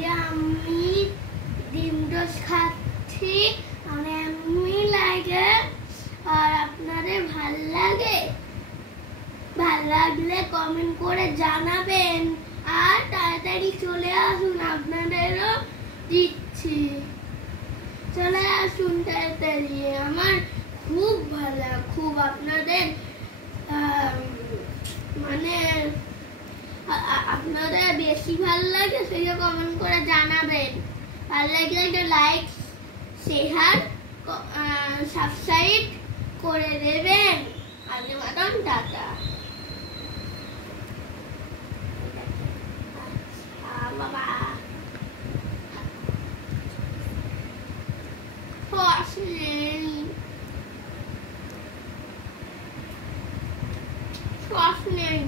যে আমি ডিম টোস্ট খাচ্ছি আমার এমনি লাগে। আর আপনাদের ভাল লাগে? ভাল লাগলে কমেন্ট করে জানাবেন আর তাড়াতাড়ি চলে আসুন, আপনাদেরও দিচ্ছি। চলে আসুন তাড়াতাড়ি, আমার খুব ভালো, খুব আপনাদের মানে আপনাদের বেশি ভালো লাগে সেটা কমেন্ট করে জানাবেন। ভালো লাগলে একটা লাইক শেয়ার সাবস্ক্রাইব করে দেবেন। আজকের মতন টাটা। বাবা শ্বাস নেই।